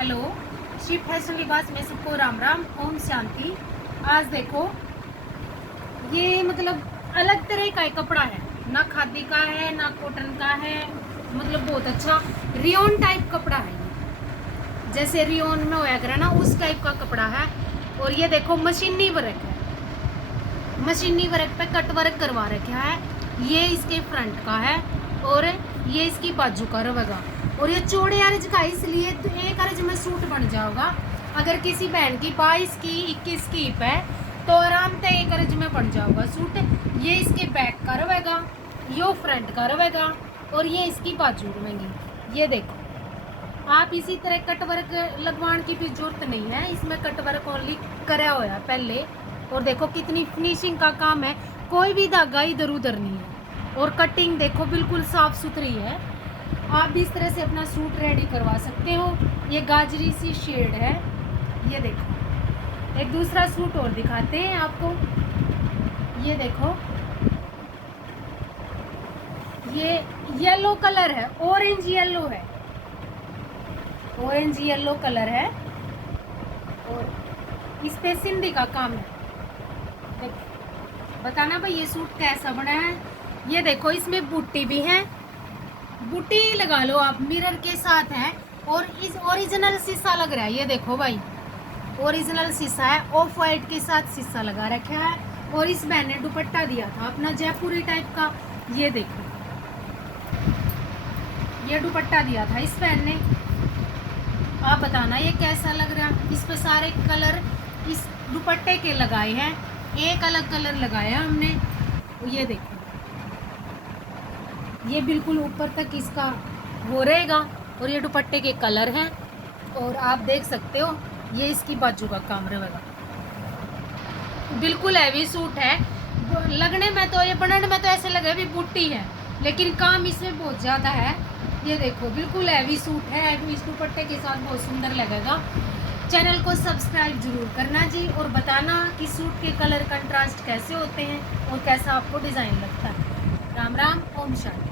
Hello, Shri fashion लिबास में सबको राम राम, ओम शांति। आज देखो, ये मतलब अलग तरह का कपड़ा है, ना खादी का है ना कॉटन का है, मतलब बहुत अच्छा रियोन टाइप कपड़ा है। ये जैसे रियोन में होया करे ना, उस टाइप का कपड़ा है। और ये देखो मशीनी वर्क है, मशीनी वर्क पे कट वर्क करवा रखा है। ये इसके फ्रंट का है और ये इसकी बाजू का रहेगा। और ये चौड़े अर्ज का, इसलिए तो एक अर्ज में सूट बन जाएगा। अगर किसी बहन की 22 की 21 की हिप है तो आराम से एक अर्ज में बन जाएगा सूट। ये इसके बैक का रहेगा, यो फ्रंट का रहेगा और ये इसकी बाजू रहेंगी। ये देखो, आप इसी तरह कट वर्क लगवाने की भी जरूरत नहीं है, इसमें कट वर्क ओनली करा हुआ है पहले। और देखो कितनी फिनिशिंग का काम है, कोई भी धागा इधर उधर नहीं है। और कटिंग देखो बिल्कुल साफ सुथरी है। आप भी इस तरह से अपना सूट रेडी करवा सकते हो। ये गाजरी सी शेड है। ये देखो, एक दूसरा सूट और दिखाते हैं आपको। ये देखो, ये येलो कलर है, ऑरेंज येलो है, ऑरेंज येलो कलर है और इस पे सिंधी का काम है। देखो, बताना भाई ये सूट कैसा बना है। ये देखो, इसमें बूटी भी है, बूटी लगा लो आप, मिरर के साथ है। और इस ओरिजिनल शीशा लग रहा है। ये देखो भाई, ओरिजिनल शीशा है, ऑफ वाइट के साथ शीशा लगा रखा है। और इस बहन ने दुपट्टा दिया था अपना जयपुरी टाइप का। ये देखो, ये दुपट्टा दिया था इस बहन ने। आप बताना ये कैसा लग रहा है। इस पे सारे कलर इस दुपट्टे के लगाए हैं, एक अलग कलर लगाया हमने। ये देखो, ये बिल्कुल ऊपर तक इसका हो रहेगा और ये दुपट्टे के कलर हैं। और आप देख सकते हो, ये इसकी बाजू का काम रहेगा। बिल्कुल हैवी सूट है, लगने में तो, ये बनने में तो ऐसे लगे भी बूटी है, लेकिन काम इसमें बहुत ज़्यादा है। ये देखो, बिल्कुल हैवी सूट है, इस दुपट्टे के साथ बहुत सुंदर लगेगा। चैनल को सब्सक्राइब जरूर करना जी, और बताना कि सूट के कलर कंट्रास्ट कैसे होते हैं और कैसा आपको डिज़ाइन लगता है। राम राम, ओम शांति।